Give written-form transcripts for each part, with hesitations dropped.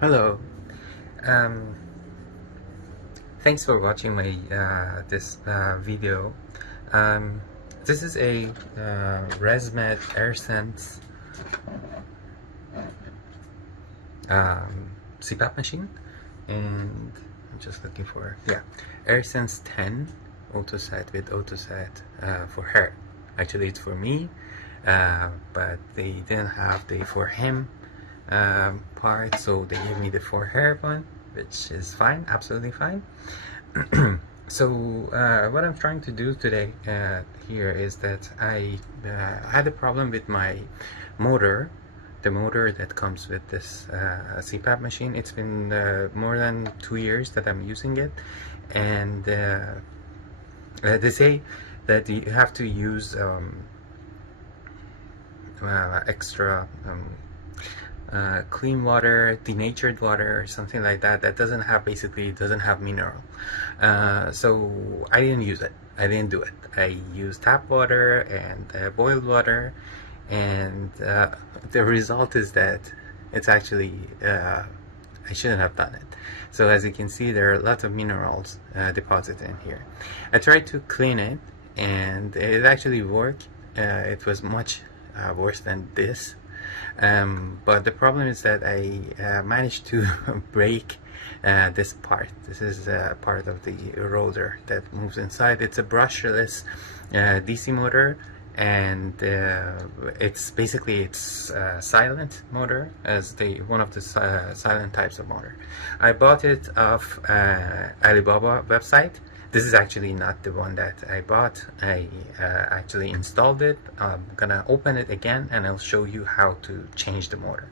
Hello. Um, Thanks for watching my this video. Um, this is a ResMed Airsense Cpap machine, and I'm just looking for Airsense 10 auto set with auto set for hair. Actually, it's for me, but they didn't have the for him part, so they gave me the for hair one, which is fine, absolutely fine. So what I'm trying to do today here is that I had a problem with my motor, the motor that comes with this Cpap machine. It's been more than 2 years that I'm using it, and they say that you have to use extra clean water, denatured water, or something like that, that doesn't have, basically doesn't have mineral. So I didn't use it. I didn't do it. I used tap water and boiled water, and the result is that it's actually I shouldn't have done it. So as you can see, there are lots of minerals deposited in here. I tried to clean it, and it actually worked. It was much worse than this. But the problem is that I managed to break this part. This is part of the rotor that moves inside. It's a brushless DC motor, and it's basically silent motor, as one of the silent types of motor. I bought it off Alibaba website. This is actually not the one that I bought. I actually installed it. I'm gonna open it again, and I'll show you how to change the motor.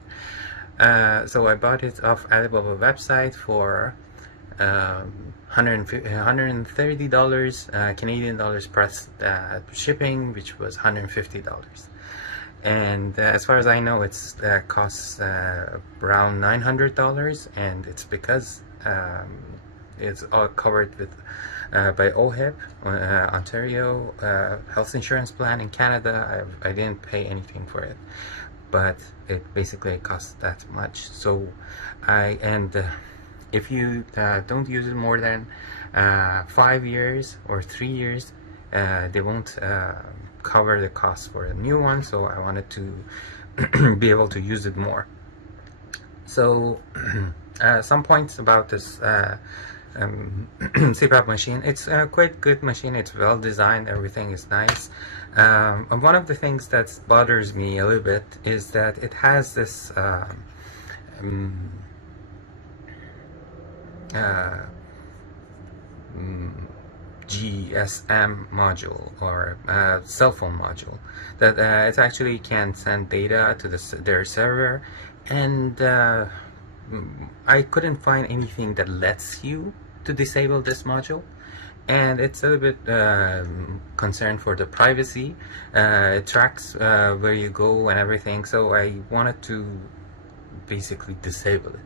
So I bought it off Alibaba website for $130 Canadian dollars plus shipping, which was $150. And as far as I know, it's costs around $900, and it's because it's all covered with by OHIP, Ontario health insurance plan. In Canada, I didn't pay anything for it, but it basically costs that much. So if you don't use it more than 5 years or 3 years, they won't cover the cost for a new one. So I wanted to be able to use it more. So some points about this Cpap machine. It's a quite good machine. It's well designed. Everything is nice. And one of the things that bothers me a little bit is that it has this GSM module, or cell phone module, that it actually can send data to their server, and I couldn't find anything that lets you to disable this module, and it's a little bit concerned for the privacy. It tracks where you go and everything, so I wanted to basically disable it.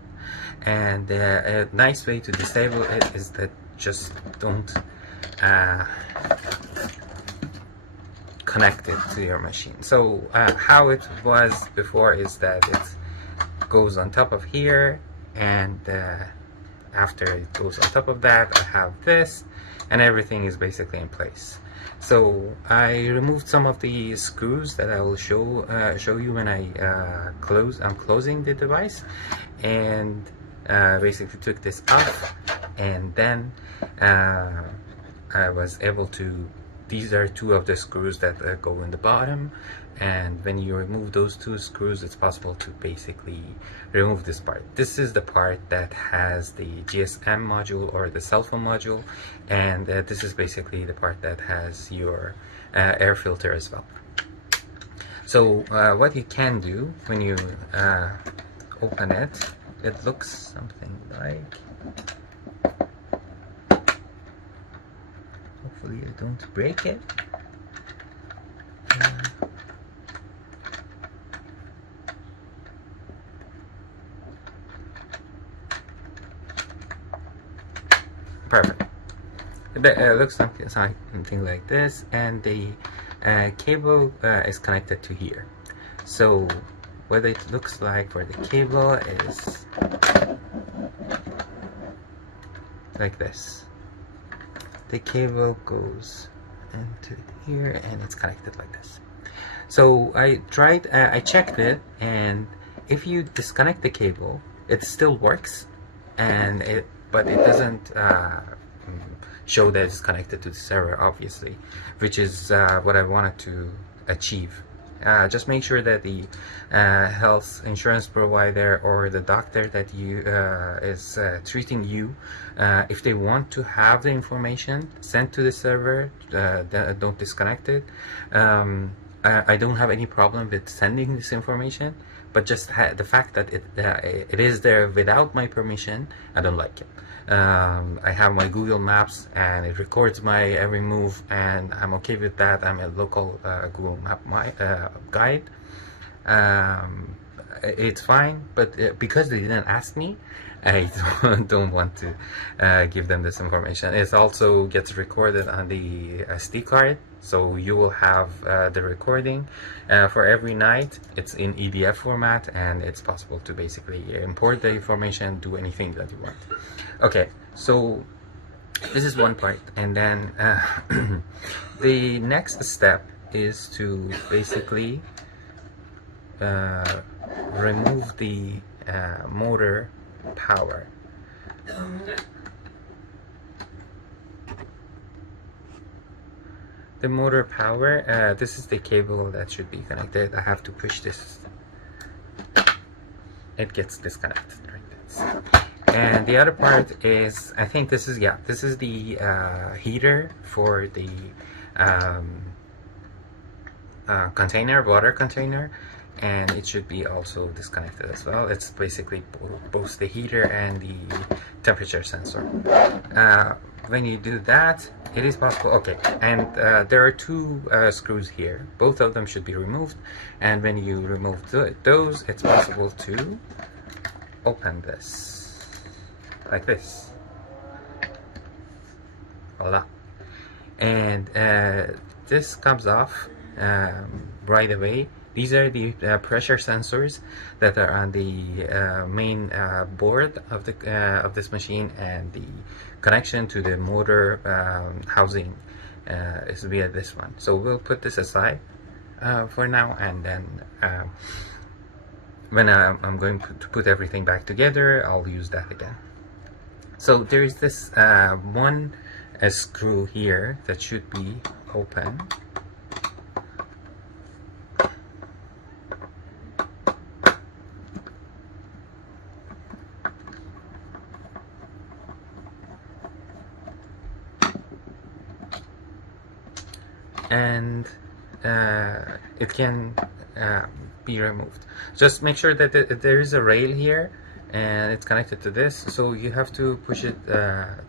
And a nice way to disable it is that just don't connect it to your machine. So how it was before is that it goes on top of here, and after it goes on top of that, I have this, and everything is basically in place. So I removed some of the screws that I will show you when I'm closing the device, and basically took this off, and then I was able to, these are two of the screws that go in the bottom, and when you remove those two screws, it's possible to basically remove this part. This is the part that has the GSM module, or the cell phone module, and this is basically the part that has your air filter as well. So what you can do when you open it, it looks something like, hopefully I don't break it. Perfect. It looks something like this, and the cable is connected to here. So what it looks like for the cable is like this. The cable goes into here and it's connected like this. So I checked it, and if you disconnect the cable, it still works, but it doesn't show that it's connected to the server, obviously, which is what I wanted to achieve. Just make sure that the health insurance provider or the doctor that you is treating you, if they want to have the information sent to the server, don't disconnect it. I don't have any problem with sending this information, but just the fact that it is there without my permission, I don't like it. I have my Google Maps and it records my every move, and I'm okay with that. I'm a local Google Map guide. It's fine, but because they didn't ask me, I don't want to give them this information. It also gets recorded on the SD card, so you will have the recording for every night. It's in EDF format, and it's possible to basically import the information, do anything that you want. Okay, so this is one part, and then the next step is to basically remove the motor power. The motor power, this is the cable that should be connected. I have to push this. It gets disconnected like this. And the other part is, I think this is the heater for the container, water container, and it should be also disconnected as well. It's basically both the heater and the temperature sensor. When you do that, it is possible. Okay, and there are two screws here. Both of them should be removed, and when you remove those, it's possible to open this like this. Voila. And this comes off right away. These are the pressure sensors that are on the main board of this machine, and the connection to the motor housing is via this one. So we'll put this aside for now, and then when I'm going to put everything back together, I'll use that again. So there is this one screw here that should be open. And it can be removed. Just make sure that there is a rail here and it's connected to this, so you have to push it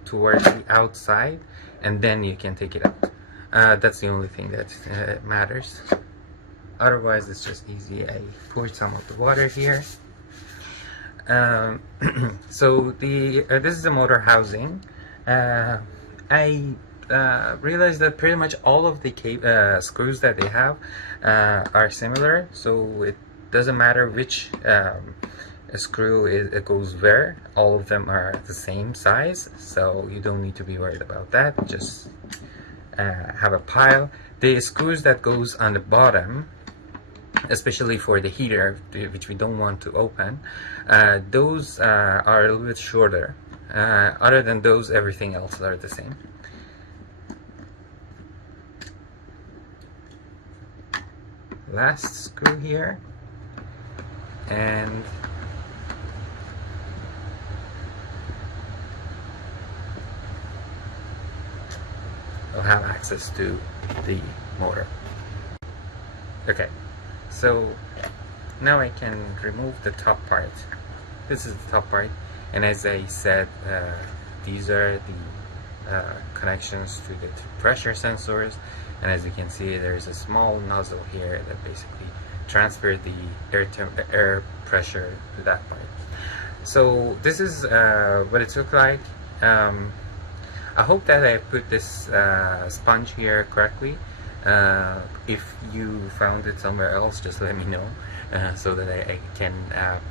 towards the outside, and then you can take it out. That's the only thing that matters. Otherwise it's just easy. I poured some of the water here. So this is the motor housing. I realize that pretty much all of the screws that they have are similar, so it doesn't matter which screw it goes where. All of them are the same size, so you don't need to be worried about that. Just have a pile. The screws that goes on the bottom, especially for the heater, which we don't want to open, those are a little bit shorter. Other than those, everything else are the same. Last screw here, and I'll have access to the motor. Okay, so now I can remove the top part. This is the top part, and as I said, these are the connections to the pressure sensors. And as you can see, there's a small nozzle here that basically transfers the air pressure to that part. So this is what it looks like. I hope that I put this sponge here correctly. If you found it somewhere else, just let me know. so that I can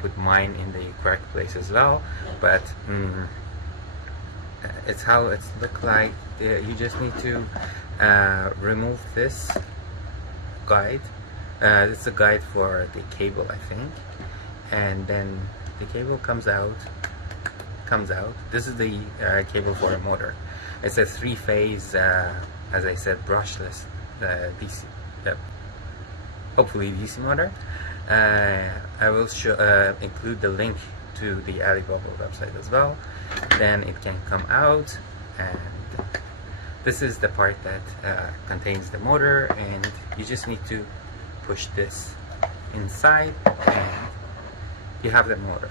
put mine in the correct place as well. But it's how it's look like. You just need to remove this guide. It's a guide for the cable, I think, and then the cable comes out. This is the cable for a motor. It's a three-phase, as I said, brushless DC, hopefully DC motor. I will include the link to the Alibaba website as well. Then it can come out, and this is the part that contains the motor, and you just need to push this inside and you have the motor.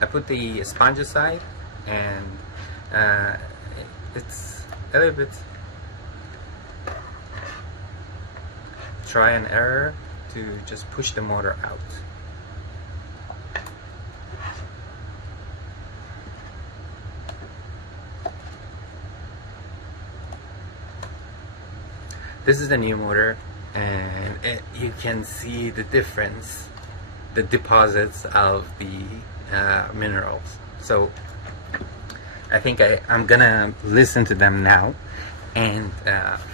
I put the sponge aside, and it's a little bit try and error to just push the motor out. This is the new motor, and you can see the difference, the deposits of the minerals. So I think I'm gonna listen to them now, and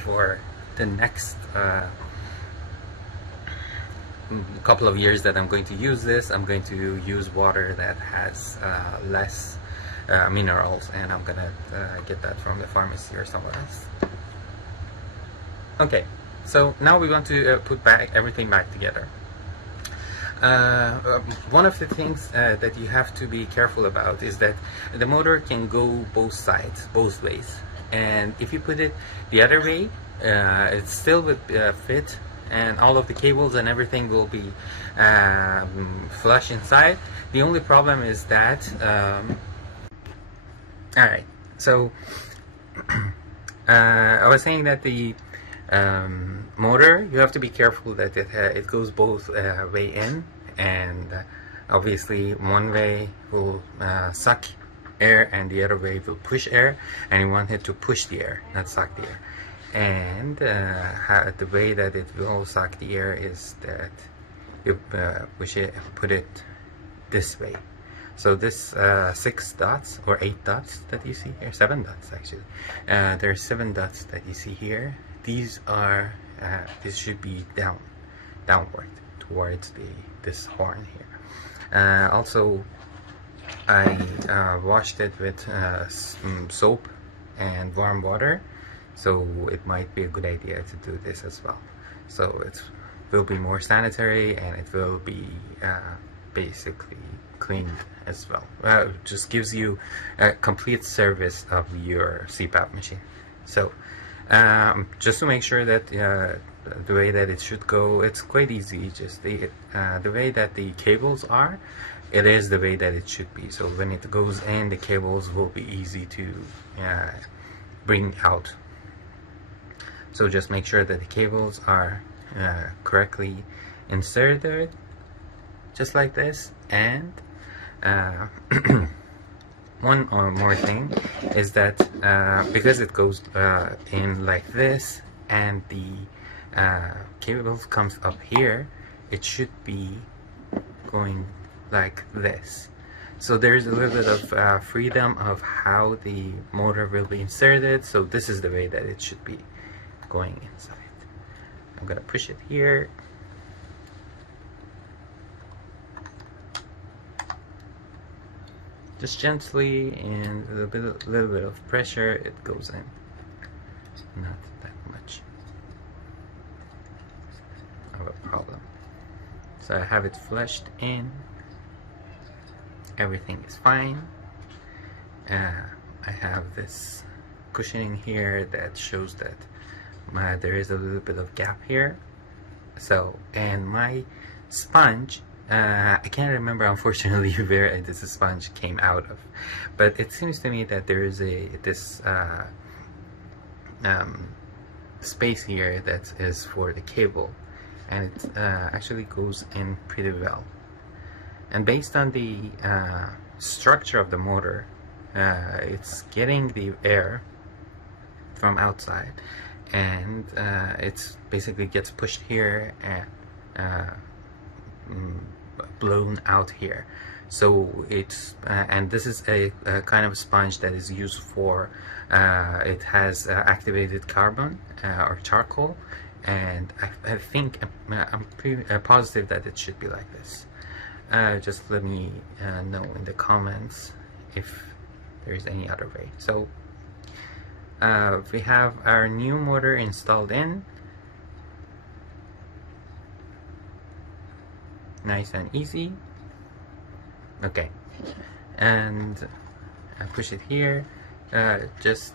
for the next couple of years that I'm going to use this, I'm going to use water that has less minerals, and I'm gonna get that from the pharmacy or somewhere else. Okay, so now we want to put everything back together. One of the things that you have to be careful about is that the motor can go both sides, both ways, and if you put it the other way, it still would fit, and all of the cables and everything will be flush inside. The only problem is that alright, so I was saying that the motor, you have to be careful that it goes both way in, and obviously one way will suck air and the other way will push air, and you want it to push the air, not suck the air. And the way that it will suck the air is that you put it this way. So this 6 dots or 8 dots that you see here, 7 dots actually, there are 7 dots that you see here. These are this should be downward towards this horn here. Also, I washed it with soap and warm water, so it might be a good idea to do this as well. So it will be more sanitary, and it will be basically cleaned as well. It just gives you a complete service of your Cpap machine. So just to make sure that the way that it should go, it's quite easy. Just the way that the cables are, it is the way that it should be. So when it goes in, the cables will be easy to bring out. So just make sure that the cables are correctly inserted, just like this. And one more thing is that because it goes in like this, and the cable comes up here, it should be going like this. So there's a little bit of freedom of how the motor will be inserted. So this is the way that it should be going inside. I'm gonna push it here. Just gently, and a little bit of pressure, it goes in. Not that much of a problem. So I have it flushed in. Everything is fine. I have this cushioning here that shows that there is a little bit of gap here. So, and my sponge, I can't remember unfortunately where this sponge came out of, but it seems to me that there is this space here that is for the cable, and it actually goes in pretty well. And based on the structure of the motor, it's getting the air from outside, and it's basically gets pushed here and blown out here. So it's and this is a kind of sponge that is used for it has activated carbon or charcoal, and I think I'm pretty positive that it should be like this. Just let me know in the comments if there is any other way. So we have our new motor installed in. Nice and easy. Okay, and I push it here. This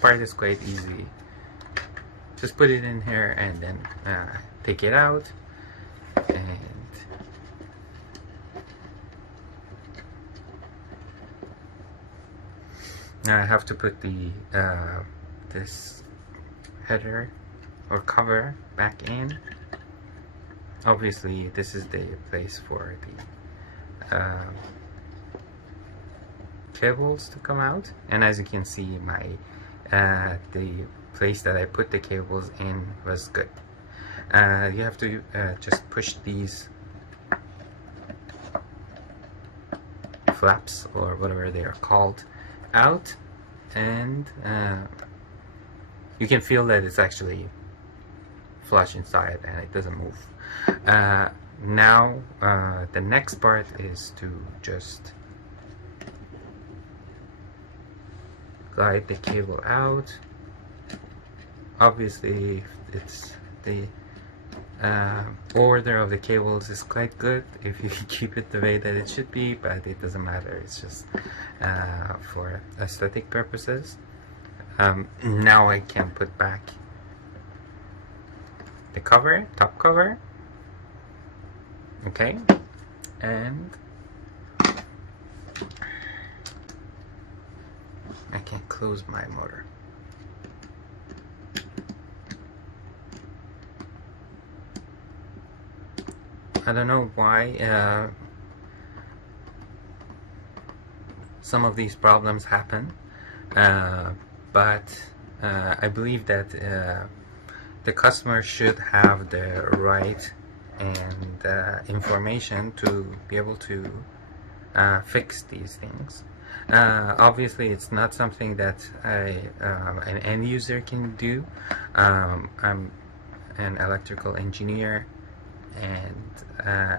part is quite easy. Just put it in here and then take it out, and now I have to put the this header or cover back in. Obviously, this is the place for the cables to come out, and as you can see, my the place that I put the cables in was good. You have to just push these flaps or whatever they are called out, and you can feel that it's actually flush inside and it doesn't move. Now the next part is to just glide the cable out. Obviously, it's the order of the cables is quite good if you keep it the way that it should be, but it doesn't matter. It's just for aesthetic purposes. Now I can put back the cover, top cover. Okay, and I can close my motor. I don't know why some of these problems happen, but I believe that the customer should have the right and information to be able to fix these things. Obviously, it's not something that an end user can do. I'm an electrical engineer, and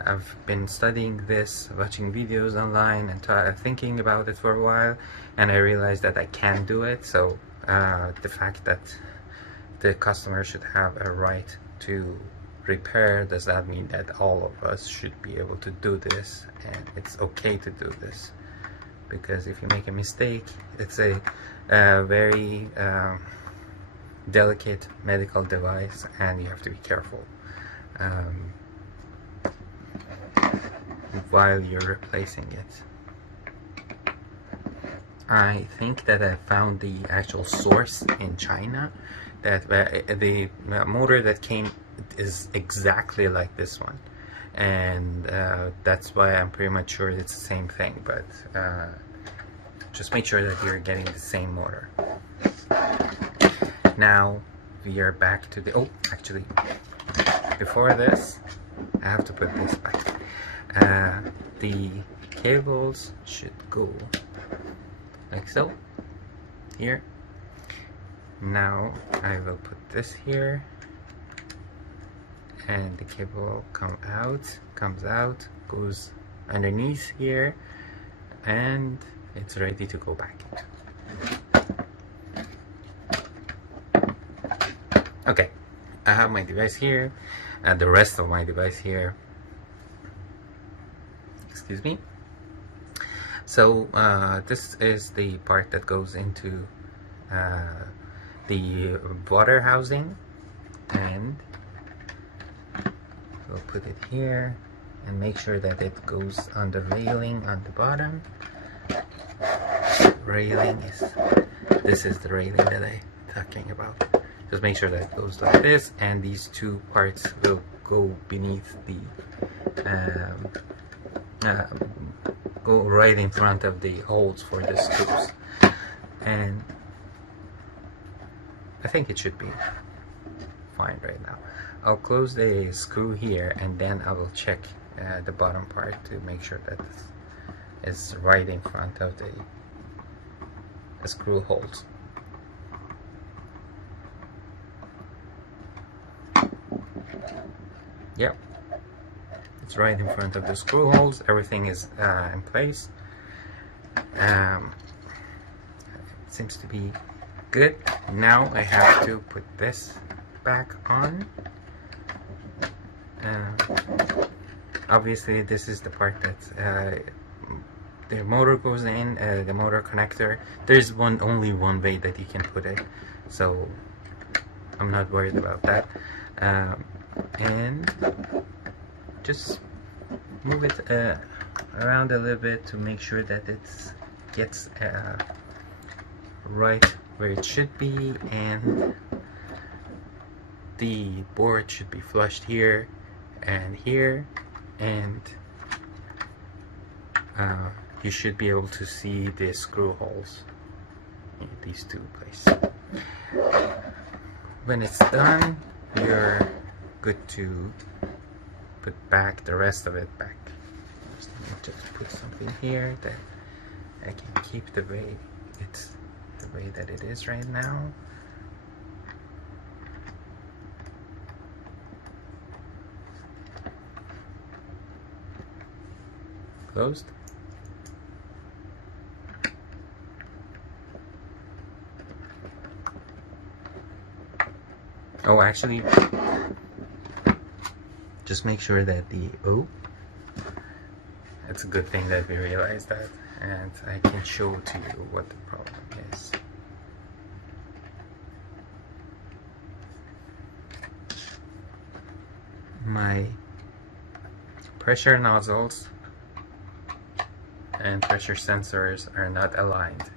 I've been studying this, watching videos online, and thinking about it for a while, and I realized that I can't do it. So the fact that the customer should have a right to repair, does that mean that all of us should be able to do this, and it's okay to do this? Because if you make a mistake, it's a very delicate medical device, and you have to be careful while you're replacing it. I think that I found the actual source in China, that the motor that came is exactly like this one, and that's why I'm pretty much sure it's the same thing, but just make sure that you're getting the same motor. Now we are back to the actually before this I have to put this back. The cables should go like so here. Now I will put this here, and the cable comes out, goes underneath here, and it's ready to go back into. Okay, I have my device here, and the rest of my device here. Excuse me. So this is the part that goes into the water housing, and we'll put it here and make sure that it goes on the railing on the bottom. Railing is, this is the railing that I'm talking about. Just make sure that it goes like this, and these two parts will go beneath the go right in front of the holes for the screws, and I think it should be fine right now. I'll close the screw here, and then I will check the bottom part to make sure that it's right in front of the screw holes. Yep, it's right in front of the screw holes. Everything is in place. It seems to be good. Now I have to put this back on. Obviously this is the part that the motor goes in, the motor connector. There's only one way that you can put it, so I'm not worried about that. And just move it around a little bit to make sure that it gets right where it should be, and the board should be flushed here and here, and you should be able to see the screw holes in these two places. When it's done, you're good to put back the rest of it back. Just put something here that I can keep the way that it is right now. Closed. Oh, actually, just make sure that it's a good thing that we realized that, and I can show to you what the problem is. My pressure nozzles and pressure sensors are not aligned,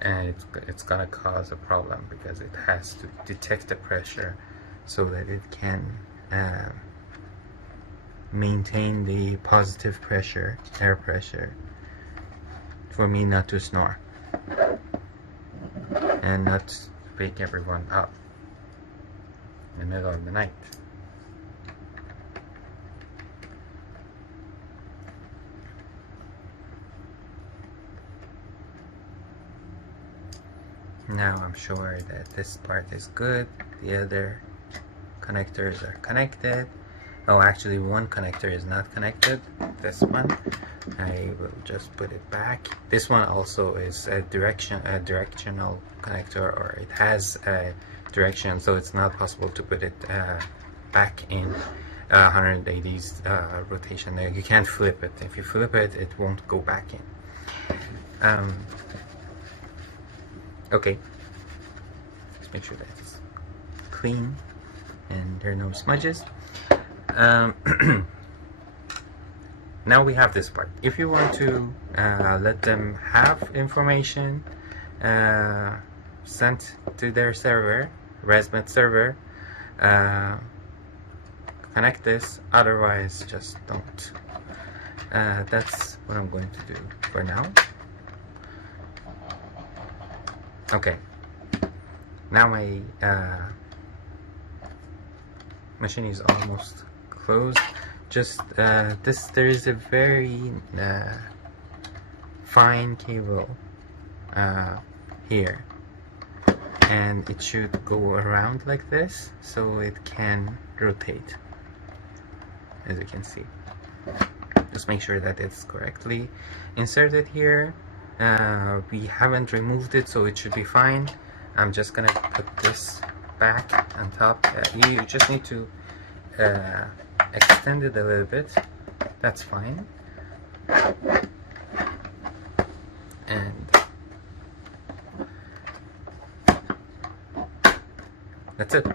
and it's gonna cause a problem because it has to detect the pressure so that it can maintain the positive pressure, air pressure, for me not to snore and not wake everyone up in the middle of the night. Now I'm sure that this part is good. The other connectors are connected. Oh, actually one connector is not connected. This one. I will just put it back. This one also is a directional connector, or it has a direction, so it's not possible to put it back in 180's rotation. You can't flip it. If you flip it, it won't go back in. Okay, just make sure that it's clean and there are no smudges. Now we have this part. If you want to let them have information sent to their server, ResMed server, connect this, otherwise just don't. That's what I'm going to do for now. Okay, now my machine is almost closed. Just there is a very fine cable here, and it should go around like this so it can rotate, as you can see. Just make sure that it's correctly inserted here. We haven't removed it, so it should be fine. I'm just gonna put this back on top. You just need to extend it a little bit. That's fine. And that's it.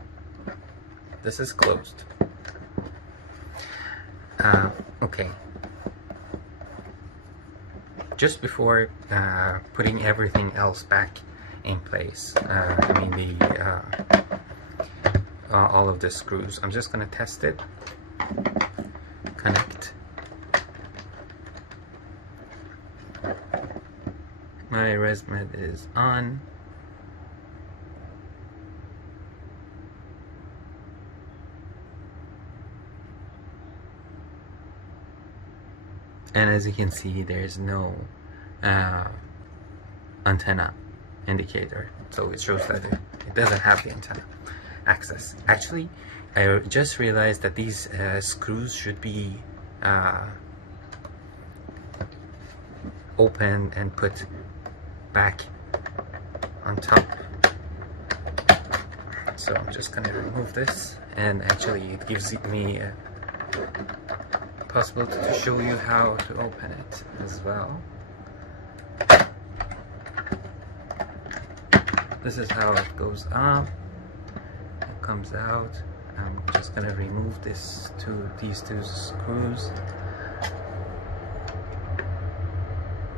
This is closed. Okay. Just before putting everything else back in place, I mean all of the screws, I'm just gonna test it. Connect. My ResMed is on. And as you can see, there's no antenna indicator, so it shows that it doesn't have the antenna access. Actually, I just realized that these screws should be open and put back on top. So I'm just gonna remove this, and actually it gives me a possibility to show you how to open it as well. This is how it goes up, it comes out. I'm just gonna remove these two screws.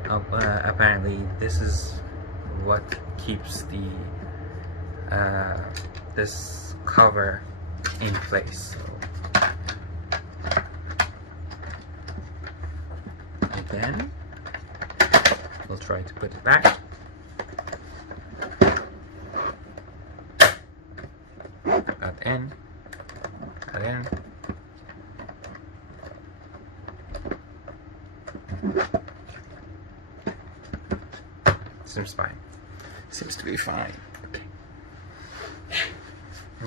Apparently this is what keeps the this cover in place. So, and then we'll try to put it back. That in. That in. Seems fine. Seems to be fine. Okay.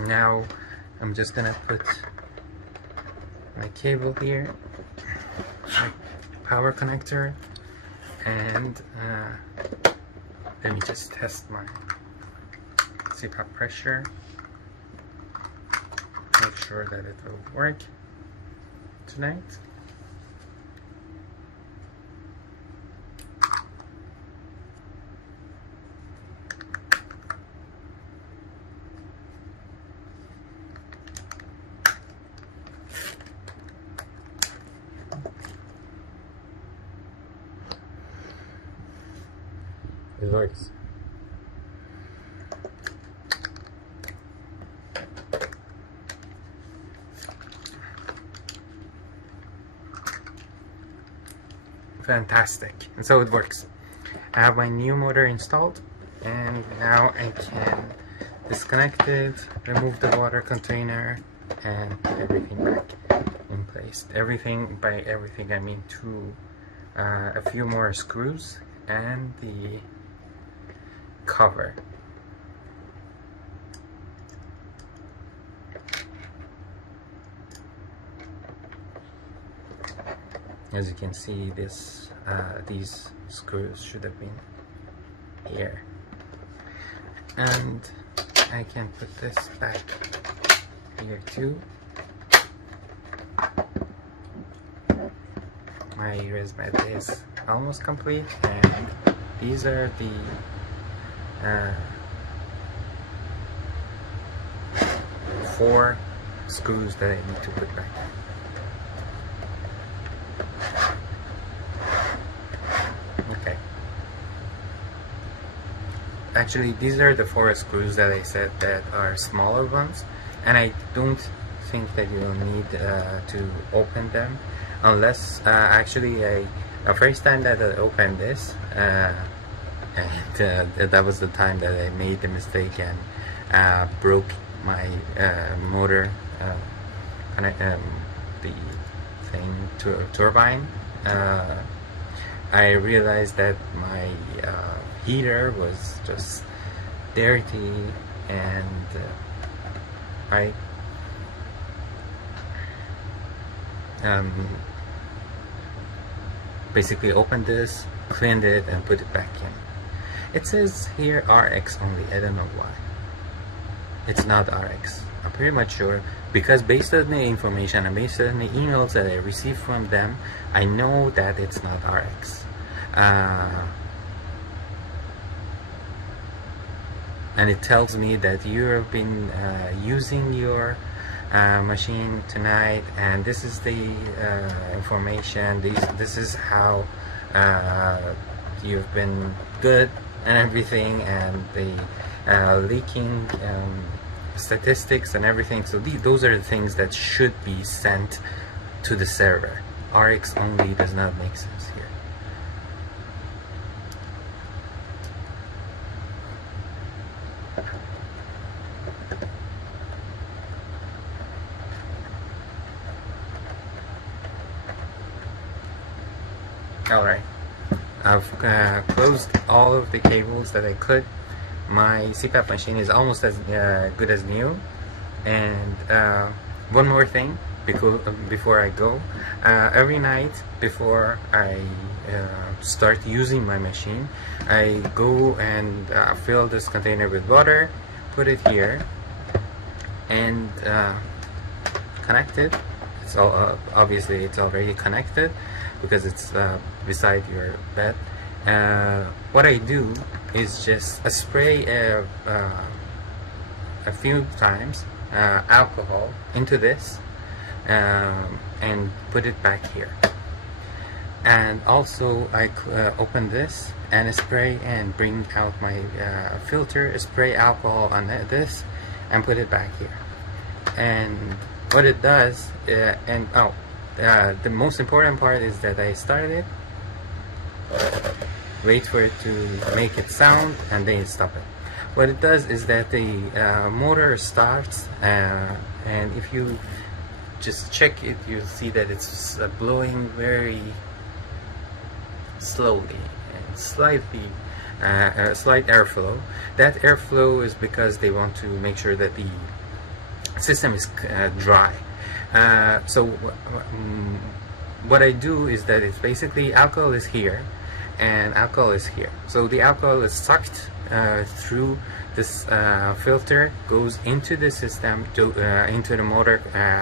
Now I'm just gonna put my cable here, my power connector, and let me just test my Cpap pressure. Make sure that it will work tonight. It works. Fantastic. And so it works. I have my new motor installed, and now I can disconnect it, remove the water container, and put everything back in place. Everything, by everything I mean a few more screws and the cover. As you can see, these screws should have been here, and I can put this back here too. My ResMed is almost complete, and these are the four screws that I need to put back. Okay. Actually, these are the four screws that I said that are smaller ones, and I don't think that you'll need to open them unless actually the first time that I opened this and that was the time that I made the mistake and broke my motor the thing to turbine. I realized that my heater was just dirty, and I basically opened this, cleaned it, and put it back in. It says here RX only. I don't know why. It's not RX. I'm pretty much sure, because based on the information and based on the emails that I received from them, I know that it's not RX. And it tells me that you've been using your machine tonight, and this is the information. This is how you've been good and everything, and the leaking statistics and everything. So those are the things that should be sent to the server. RX only does not make sense here. Alright, I've closed all of the cables that I could. My Cpap machine is almost as good as new. And one more thing before I go, every night before I start using my machine, I go and fill this container with water, put it here, and connect it. It's all obviously it's already connected because it's beside your bed. What I do is just spray a few times alcohol into this and put it back here. And also I open this and spray and bring out my filter, spray alcohol on this and put it back here. And what it does, the most important part is that I start it, wait for it to make it sound, and then stop it. What it does is that the motor starts, and if you just check it, you'll see that it's blowing very slowly and slightly, slight airflow. That airflow is because they want to make sure that the system is dry. So what I do is that it's basically alcohol is here and alcohol is here. So the alcohol is sucked through this filter, goes into the system, into the motor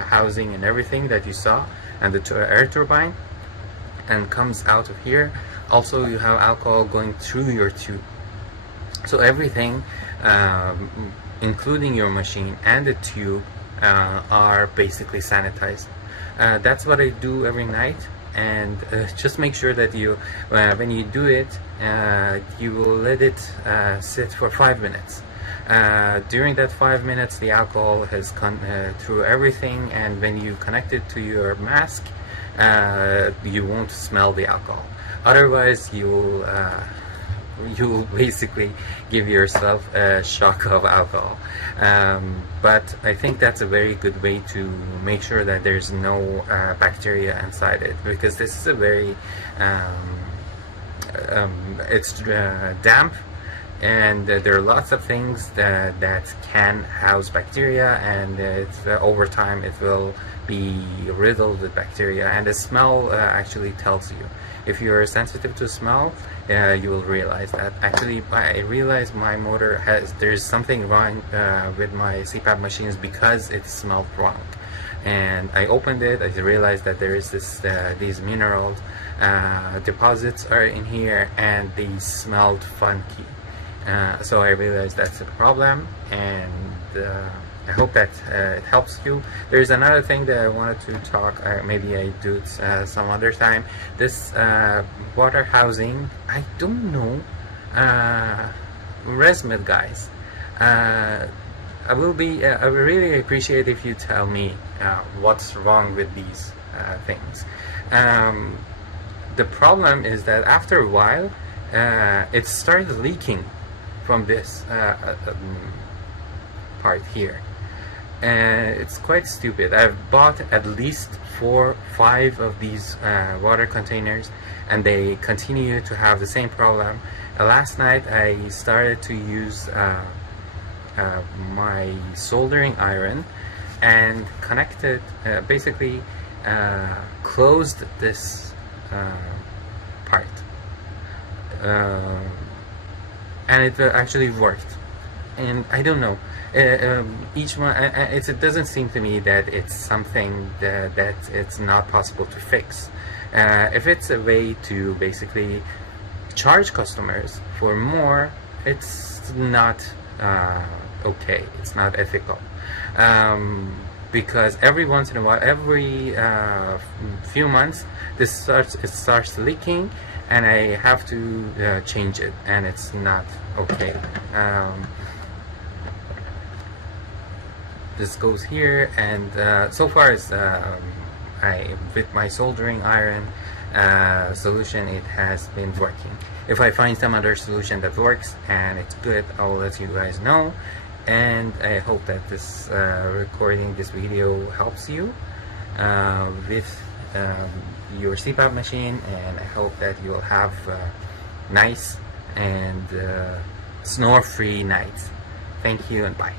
housing and everything that you saw, and the air turbine, and comes out of here. Also, you have alcohol going through your tube. So everything, including your machine and the tube, are basically sanitized. That's what I do every night. And just make sure that you, when you do it, you will let it sit for 5 minutes. During that 5 minutes, the alcohol has gone through everything, and when you connect it to your mask, you won't smell the alcohol. Otherwise, you'll basically give yourself a shock of alcohol. But I think that's a very good way to make sure that there's no bacteria inside it, because this is a very it's damp, and there are lots of things that can house bacteria, and over time it will be riddled with bacteria. And the smell actually tells you. If you're sensitive to smell, you will realize that. Actually, I realized my motor there's something wrong with my Cpap machines because it smelled wrong. And I opened it, I realized that there is these mineral deposits are in here, and they smelled funky. So I realized that's a problem, and I hope that it helps you. There's another thing that I wanted to talk, maybe I do it some other time. This water housing, I don't know, ResMed guys, I would really appreciate if you tell me what's wrong with these things. The problem is that after a while, it started leaking from this part here. And it's quite stupid. I've bought at least 4 or 5 of these water containers, and they continue to have the same problem. Last night I started to use my soldering iron and connected, basically closed this part, and it actually worked. And I don't know, each one, it doesn't seem to me that it's something that it's not possible to fix. If it's a way to basically charge customers for more, it's not okay, it's not ethical. Because every once in a while, every few months, it starts leaking, and I have to change it, and it's not okay. This goes here, and so far it's with my soldering iron solution, it has been working. If I find some other solution that works and it's good, I'll let you guys know. And I hope that this recording, this video helps you with your CPAP machine, and I hope that you will have nice and snore-free nights. Thank you and bye.